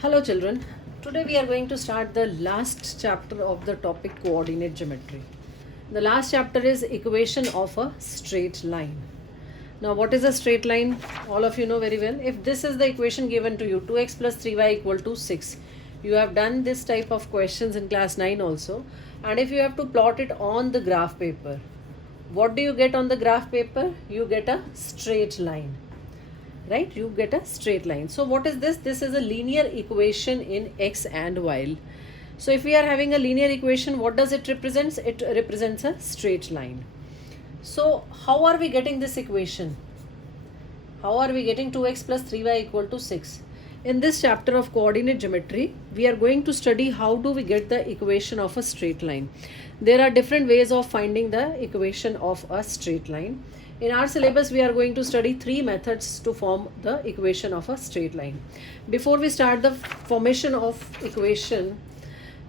Hello children, today we are going to start the last chapter of the topic coordinate geometry. The last chapter is equation of a straight line. Now what is a straight line? All of you know very well. If this is the equation given to you, 2x plus 3y equal to 6. You have done this type of questions in class 9 also. And if you have to plot it on the graph paper, what do you get on the graph paper? You get a straight line. Right, you get a straight line. So what is this? This is a linear equation in x and y. So if we are having a linear equation, what does it represent? It represents a straight line. So how are we getting this equation? How are we getting 2x plus 3y equal to 6? In this chapter of coordinate geometry, we are going to study how do we get the equation of a straight line. There are different ways of finding the equation of a straight line. In our syllabus, we are going to study 3 methods to form the equation of a straight line. Before we start the formation of equation,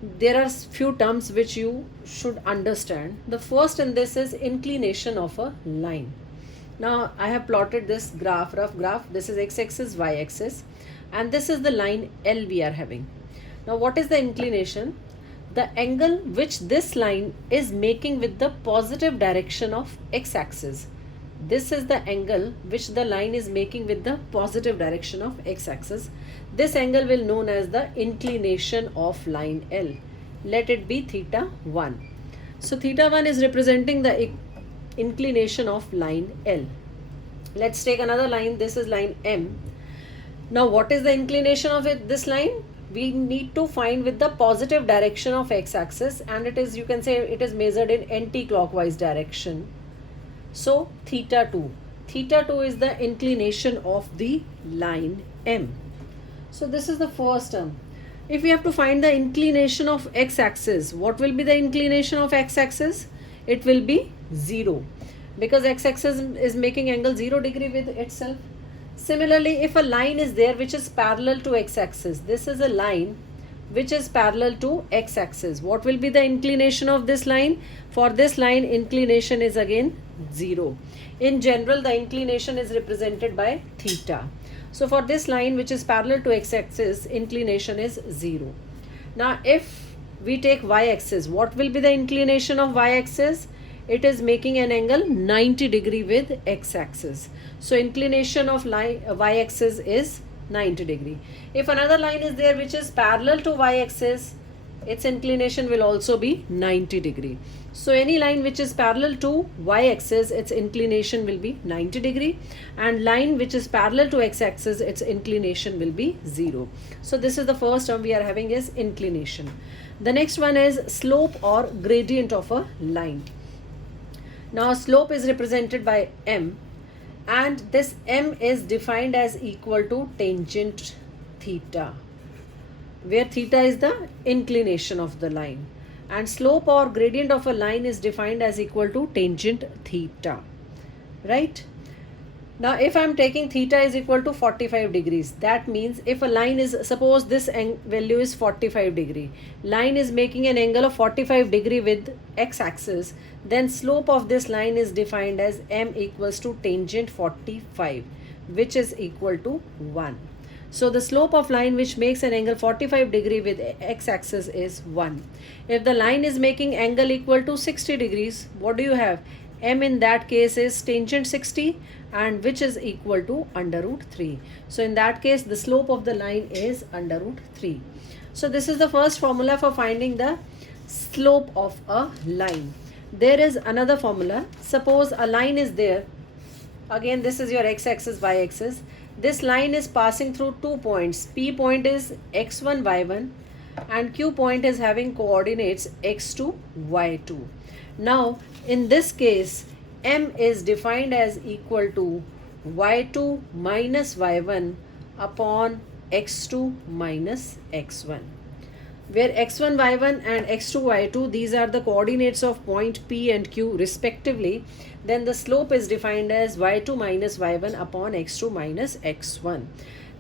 there are few terms which you should understand. The first in this is inclination of a line. Now I have plotted this graph, rough graph. This is x-axis, y-axis, and this is the line L we are having. Now what is the inclination? The angle which this line is making with the positive direction of x-axis. This is the angle which the line is making with the positive direction of x-axis. This angle will known as the inclination of line L. Let it be theta 1. So theta 1 is representing the inclination of line L. Let's take another line. This is line M. Now what is the inclination of this line? We need to find with the positive direction of x-axis, and it is, you can say, it is measured in anti-clockwise direction. So theta 2. Theta 2 is the inclination of the line M. So this is the first term. If we have to find the inclination of x-axis, what will be the inclination of x-axis? It will be 0, because x-axis is making angle 0 degree with itself. Similarly, if a line is there which is parallel to x-axis, this is a line which is parallel to x-axis, what will be the inclination of this line? For this line, inclination is again 0. In general, the inclination is represented by theta. So for this line which is parallel to x-axis, inclination is 0. Now if we take y-axis, what will be the inclination of y-axis? It is making an angle 90 degree with x-axis. So inclination of y-axis is 90 degree. If another line is there which is parallel to y-axis, its inclination will also be 90 degree. So any line which is parallel to y-axis, its inclination will be 90 degree, and line which is parallel to x-axis, its inclination will be 0. So this is the first term we are having is inclination. The next one is slope or gradient of a line. Now slope is represented by m, and this m is defined as equal to tangent theta, where theta is the inclination of the line, and slope or gradient of a line is defined as equal to tangent theta, right? Now if I am taking theta is equal to 45 degrees, that means if a line is, suppose this value is 45 degree, line is making an angle of 45 degree with x-axis, then slope of this line is defined as m equals to tangent 45, which is equal to 1. So the slope of line which makes an angle 45 degree with x-axis is 1. If the line is making angle equal to 60 degrees, what do you have? M in that case is tangent 60, and which is equal to under root 3. So in that case, the slope of the line is under root 3. So this is the first formula for finding the slope of a line. There is another formula. Suppose a line is there. Again, this is your x-axis, y-axis. This line is passing through 2 points. P point is x1, y1, and Q point is having coordinates x2, y2. Now in this case, m is defined as equal to y2 minus y1 upon x2 minus x1, where x1, y1 and x2, y2, these are the coordinates of point P and Q respectively. Then the slope is defined as y2 minus y1 upon x2 minus x1.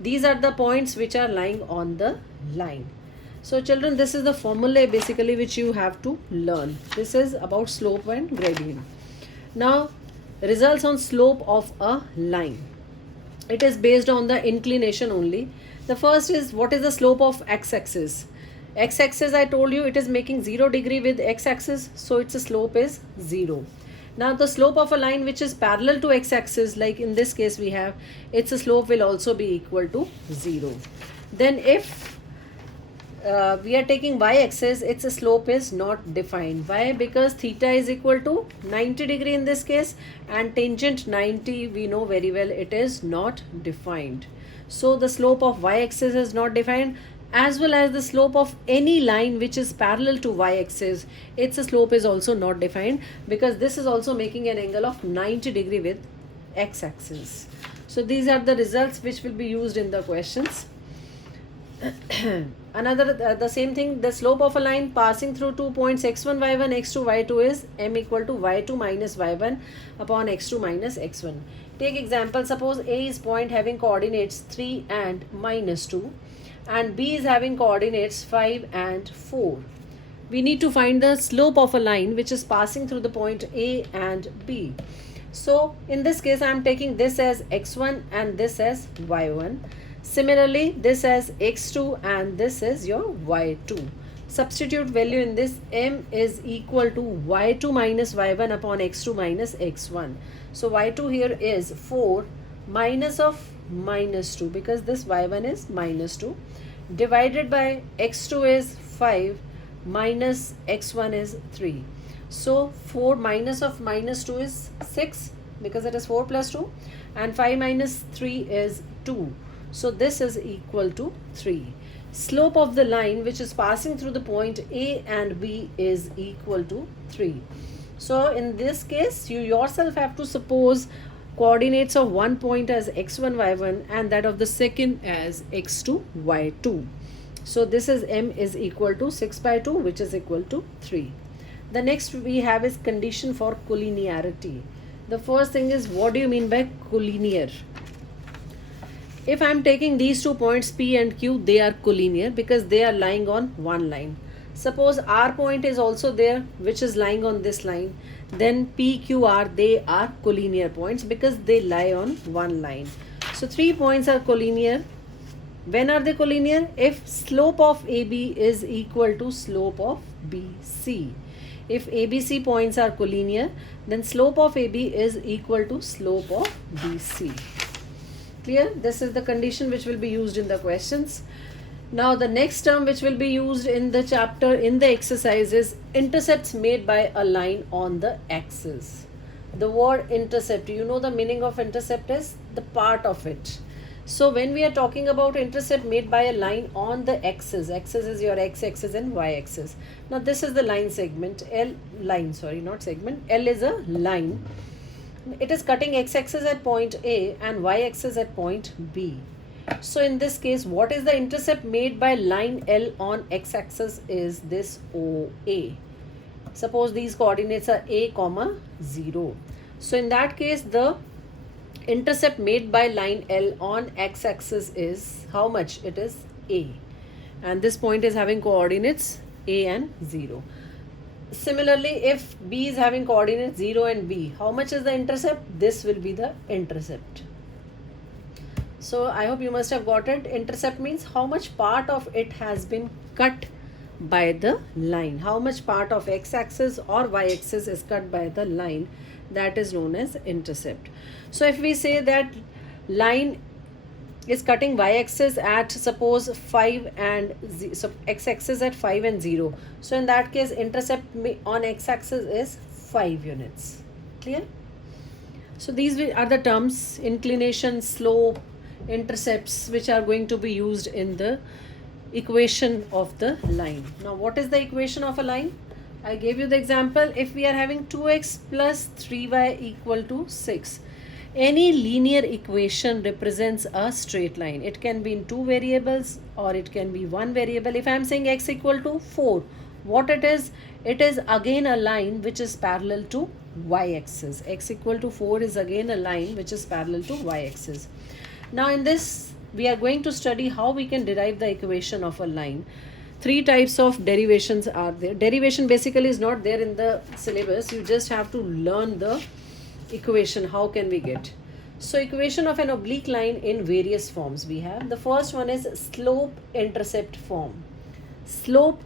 These are the points which are lying on the line. So children, this is the formula basically which you have to learn. This is about slope and gradient. Now results on slope of a line. it is based on the inclination only. The first is, what is the slope of x-axis? X-axis, I told you, it is making 0 degree with x-axis, so its slope is 0. Now the slope of a line which is parallel to x-axis, like in this case we have, its slope will also be equal to 0. Then if we are taking y-axis, its slope is not defined. Why? Because theta is equal to 90 degree in this case, and tangent 90, we know very well, it is not defined. So the slope of y-axis is not defined, as well as the slope of any line which is parallel to y-axis, its slope is also not defined, because this is also making an angle of 90 degree with x-axis. So these are the results which will be used in the questions. Another the same thing, the slope of a line passing through 2 points x1 y1 x2 y2 is m equal to y2 minus y1 upon x2 minus x1. Take example, suppose A is point having coordinates 3 and minus 2, and B is having coordinates 5 and 4. We need to find the slope of a line which is passing through the point A and B. So in this case, I am taking this as x1 and this as y1. Similarly, this as x2 and this is your y2. Substitute value in this, m is equal to y2 minus y1 upon x2 minus x1. So y2 here is 4 minus of minus 2, because this y1 is minus 2, divided by x2 is 5 minus x1 is 3. So 4 minus of minus 2 is 6, because it is 4 plus 2, and 5 minus 3 is 2. So this is equal to 3. Slope of the line which is passing through the point A and B is equal to 3. So in this case, you yourself have to suppose coordinates of one point as x1 y1 and that of the second as x2 y2. So this is m is equal to 6 by 2, which is equal to 3. The next we have is condition for collinearity. The first thing is, what do you mean by collinear? If I am taking these 2 points P and Q, they are collinear because they are lying on one line. Suppose R point is also there, which is lying on this line, then P, Q, R, they are collinear points because they lie on one line. So 3 points are collinear. When are they collinear? If slope of AB is equal to slope of BC. If ABC points are collinear, then slope of AB is equal to slope of BC. Clear? This is the condition which will be used in the questions. Now the next term which will be used in the chapter, in the exercise, is intercepts made by a line on the axis. The word intercept, you know the meaning of intercept is the part of it. So when we are talking about intercept made by a line on the axis, axis is your x-axis and y-axis. Now this is the line segment, L is a line. It is cutting x-axis at point A and y-axis at point B. So in this case, what is the intercept made by line L on x-axis is this OA. Suppose these coordinates are A, 0. So in that case, the intercept made by line L on x-axis is how much? It is A. And this point is having coordinates A and 0. Similarly, if B is having coordinates 0 and B, how much is the intercept? This will be the intercept. So I hope you must have got it. Intercept means how much part of it has been cut by the line. How much part of x-axis or y-axis is cut by the line, that is known as intercept. So if we say that line is cutting y-axis at suppose 5 and so x-axis at 5 and 0. So in that case, intercept on x-axis is 5 units. Clear? So these are the terms: inclination, slope, intercepts, which are going to be used in the equation of the line. Now what is the equation of a line? I gave you the example. If we are having 2x plus 3y equal to 6, any linear equation represents a straight line. It can be in 2 variables or it can be 1 variable. If I am saying x equal to 4, what it is? It is again a line which is parallel to y-axis. X equal to 4 is again a line which is parallel to y-axis. Now in this, we are going to study how we can derive the equation of a line. 3 types of derivations are there. Derivation basically is not there in the syllabus. You just have to learn the equation. How can we get? So equation of an oblique line in various forms we have. The first one is slope intercept form. Slope,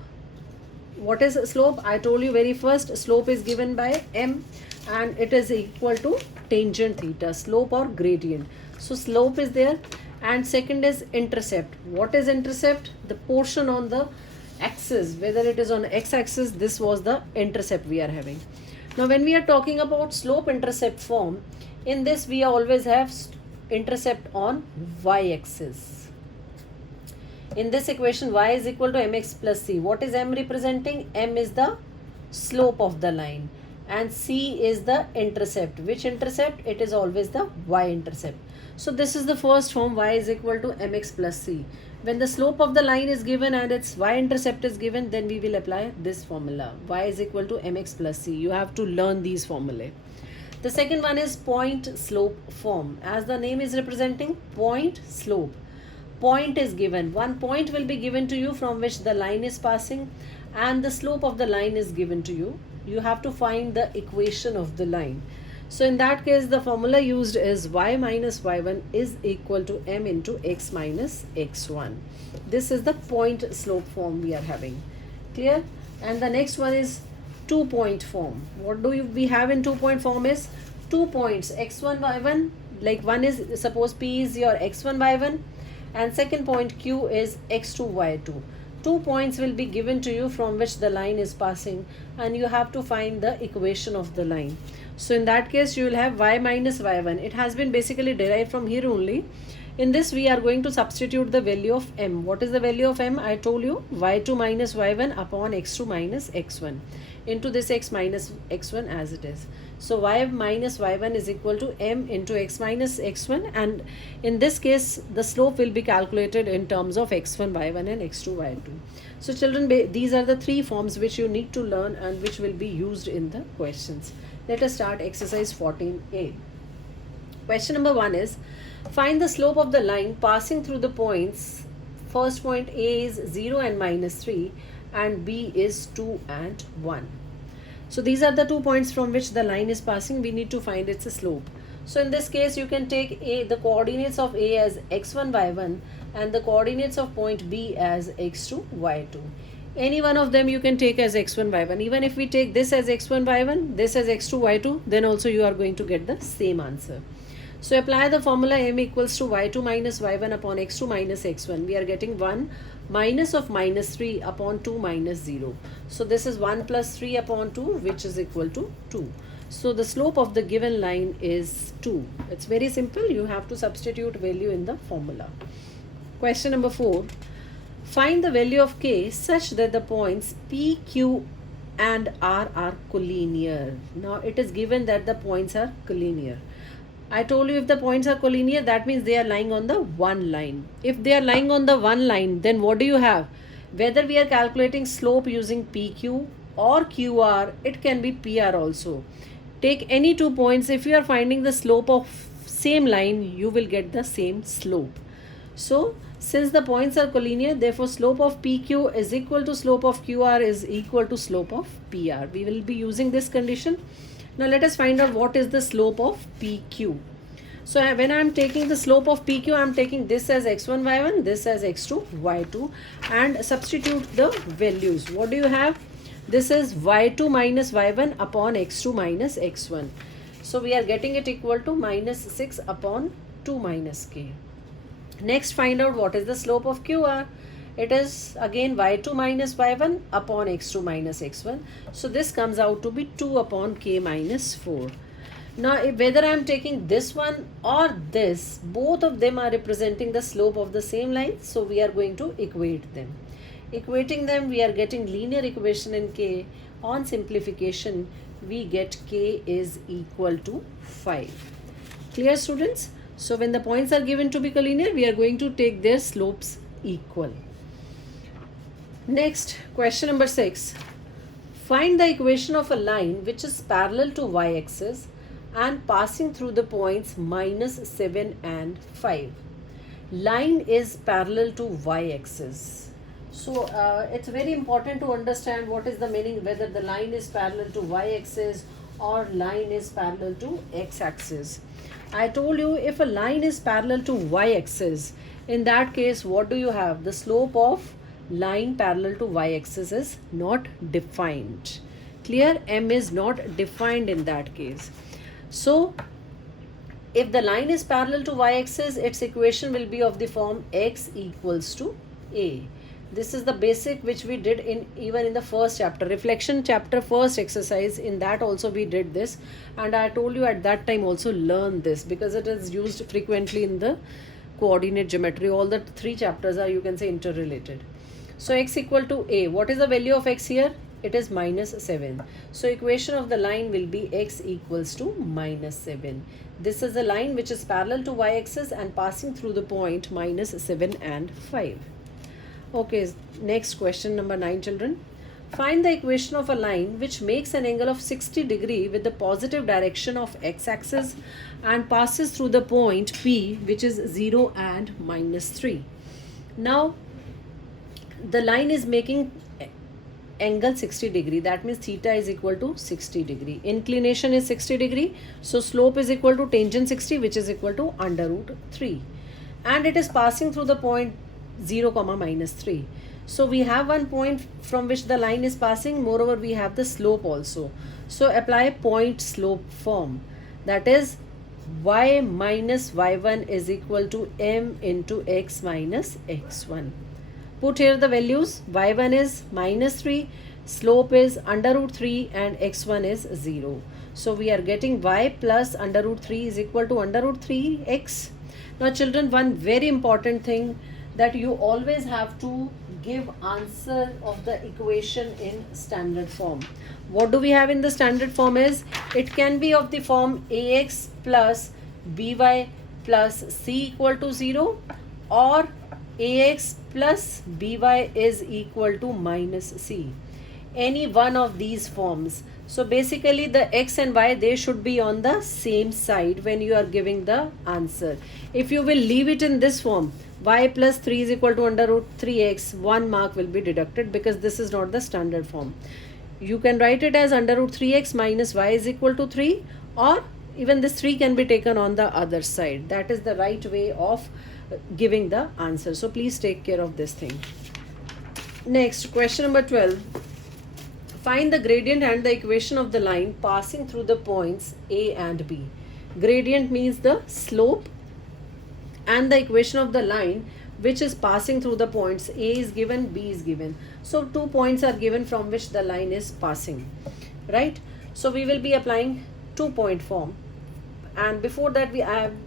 what is slope? I told you very first, slope is given by m and it is equal to tangent theta, slope or gradient. So slope is there. And second is intercept. What is intercept? The portion on the axis, whether it is on x-axis, this was the intercept we are having. Now when we are talking about slope intercept form, in this we always have intercept on y-axis. In this equation, y is equal to mx plus c. What is m representing? M is the slope of the line and c is the intercept. Which intercept? It is always the y-intercept. So this is the first form, y is equal to mx plus c. When the slope of the line is given and its y-intercept is given, then we will apply this formula. Y is equal to mx plus c. You have to learn these formulae. The second one is point slope form. As the name is representing, point slope. Point is given. One point will be given to you from which the line is passing and the slope of the line is given to you. You have to find the equation of the line. So in that case, the formula used is y minus y1 is equal to m into x minus x1. This is the point slope form we are having. Clear? And the next one is 2-point form. What do we have in 2-point form is 2 points x1 y1, like one is, suppose p is your x1 y1 and second point q is x2 y2. 2 points will be given to you from which the line is passing and you have to find the equation of the line. So in that case you will have y minus y1. It has been basically derived from here only. In this we are going to substitute the value of m. What is the value of m? I told you y2 minus y1 upon x2 minus x1 into this x minus x1 as it is. So y minus y1 is equal to m into x minus x1, and in this case the slope will be calculated in terms of x1 y1 and x2 y2. So children, these are the 3 forms which you need to learn and which will be used in the questions. Let us start exercise 14a. Question number 1 is, find the slope of the line passing through the points. First point A is 0 and minus 3 and B is 2 and 1. So these are the 2 points from which the line is passing. We need to find its slope. So in this case you can take the coordinates of A as x1 y1 and the coordinates of point B as x2 y2. Any one of them you can take as x1 y1. Even if we take this as x1 y1, this as x2 y2, then also you are going to get the same answer. So apply the formula m equals to y2 minus y1 upon x2 minus x1. We are getting 1 minus of minus 3 upon 2 minus 0. So this is 1 plus 3 upon 2, which is equal to 2. So the slope of the given line is 2. It's very simple. You have to substitute value in the formula. Question number 4. Find the value of k such that the points P, Q and R are collinear. Now it is given that the points are collinear. I told you if the points are collinear, that means they are lying on the one line. If they are lying on the one line, then what do you have? Whether we are calculating slope using PQ or QR, it can be PR also. Take any 2 points. If you are finding the slope of same line, you will get the same slope. So since the points are collinear, therefore slope of PQ is equal to slope of QR is equal to slope of PR. We will be using this condition. Now let us find out what is the slope of PQ. So when I am taking the slope of PQ, I am taking this as x1 y1, this as x2 y2 and substitute the values. What do you have? This is y2 minus y1 upon x2 minus x1. So we are getting it equal to minus 6 upon 2 minus k. Next, find out what is the slope of QR. It is again y2 minus y1 upon x2 minus x1. So this comes out to be 2 upon k minus 4. Now whether I am taking this one or this, both of them are representing the slope of the same line. So we are going to equate them. Equating them, we are getting linear equation in k. On simplification, we get k is equal to 5. Clear, students? So when the points are given to be collinear, we are going to take their slopes equal. Next, question number 6. Find the equation of a line which is parallel to y-axis and passing through the points minus 7 and 5. Line is parallel to y-axis. So it's very important to understand what is the meaning, whether the line is parallel to y-axis or line is parallel to x-axis. I told you if a line is parallel to y-axis, in that case what do you have? The slope of line parallel to y-axis is not defined. Clear? M is not defined in that case. So if the line is parallel to y-axis, its equation will be of the form x equals to a. This is the basic which we did even in the first chapter, reflection chapter, first exercise. In that also we did this, and I told you at that time also learn this because it is used frequently in the coordinate geometry. All the three chapters are, you can say, interrelated. So x equal to a. What is the value of x here? It is -7. So equation of the line will be x equals to -7. This is a line which is parallel to y-axis and passing through the point -7 and 5. Okay, next question number 9, children. Find the equation of a line which makes an angle of 60 degree with the positive direction of x-axis and passes through the point P, which is 0 and -3. Now, the line is making angle 60 degree. That means theta is equal to 60 degree. Inclination is 60 degree. So slope is equal to tangent 60, which is equal to under root 3. And it is passing through the point 0, -3. So we have one point from which the line is passing. Moreover, we have the slope also. So apply point slope form. That is y minus y1 is equal to m into x minus x1. Put here the values. Y1 is -3, slope is under root 3 and x1 is 0. So we are getting y plus under root 3 is equal to under root 3x. Now children, one very important thing that you always have to give answer of the equation in standard form. What do we have in the standard form is, it can be of the form ax plus by plus c equal to 0, or ax plus by is equal to -c. Any one of these forms. So basically the x and y, they should be on the same side when you are giving the answer. If you will leave it in this form, y plus 3 is equal to under root 3x, 1 mark will be deducted because this is not the standard form. You can write it as under root 3x minus y is equal to 3, or even this 3 can be taken on the other side. That is the right way of giving the answer. So please take care of this thing. Next, question number 12. Find the gradient and the equation of the line passing through the points A and B. Gradient means the slope, and the equation of the line which is passing through the points A is given, B is given. So 2 points are given from which the line is passing, right? So we will be applying 2-point form, and before that I am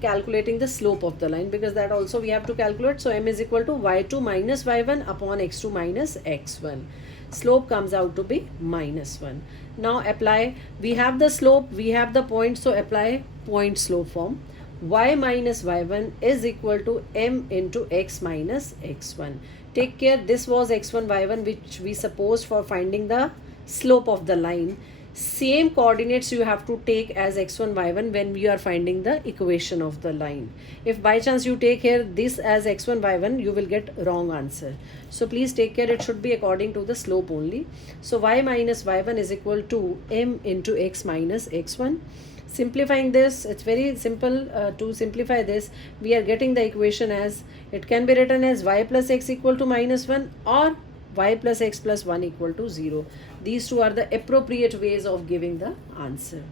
calculating the slope of the line, because that also we have to calculate. So m is equal to y2 minus y1 upon x2 minus x1. Slope comes out to be -1. Now apply, we have the slope, we have the point, so apply point slope form. Y minus y1 is equal to m into x minus x1. Take care, this was x1 y1 which we supposed for finding the slope of the line. Same coordinates you have to take as x1 y1 when you are finding the equation of the line. If by chance you take here this as x1 y1, you will get wrong answer. So please take care, it should be according to the slope only. So y minus y1 is equal to m into x minus x1. Simplifying this, it's very simple to simplify this. We are getting the equation as, it can be written as y plus x equal to -1 or y plus x plus 1 equal to 0. These two are the appropriate ways of giving the answer.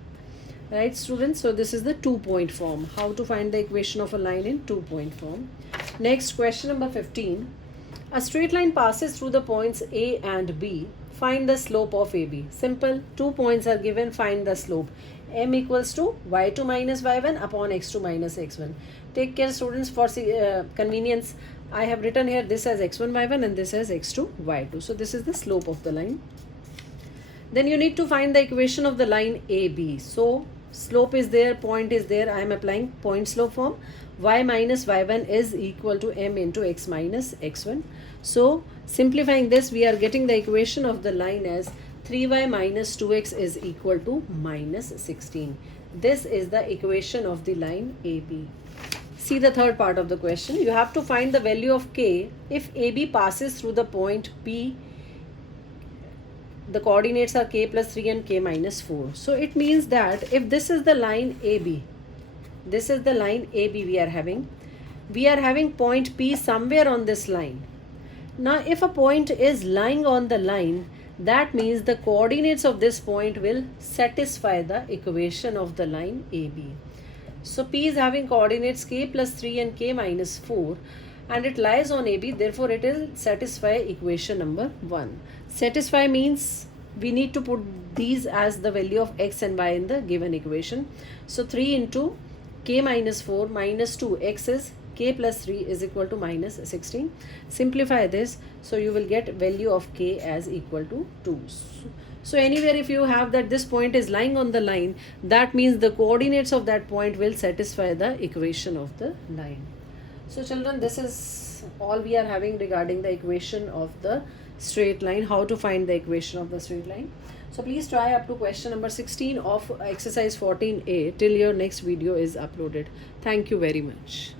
Right, students? So this is the 2-point form. How to find the equation of a line in 2-point form. Next, question number 15. A straight line passes through the points A and B. Find the slope of AB. Simple. 2 points are given. Find the slope. M equals to y2 minus y1 upon x2 minus x1. Take care, students, for convenience. I have written here this as x1 y1 and this as x2 y2. So this is the slope of the line. Then you need to find the equation of the line AB. So slope is there, point is there. I am applying point slope form. Y minus y1 is equal to m into x minus x1. So simplifying this, we are getting the equation of the line as 3y minus 2x is equal to -16. This is the equation of the line AB. See the third part of the question. You have to find the value of k if AB passes through the point P. The coordinates are k plus 3 and k minus 4. So it means that if this is the line AB, this is the line AB we are having. We are having point P somewhere on this line. Now if a point is lying on the line, that means the coordinates of this point will satisfy the equation of the line AB. So P is having coordinates k plus 3 and k minus 4, and it lies on AB, therefore it will satisfy equation number 1. Satisfy means we need to put these as the value of x and y in the given equation. So 3 into k minus 4 minus 2, x is k plus 3 is equal to minus 16. Simplify this, so you will get value of k as equal to 2. So anywhere if you have that this point is lying on the line, that means the coordinates of that point will satisfy the equation of the line. So children, this is all we are having regarding the equation of the straight line, how to find the equation of the straight line. So please try up to question number 16 of exercise 14a till your next video is uploaded. Thank you very much.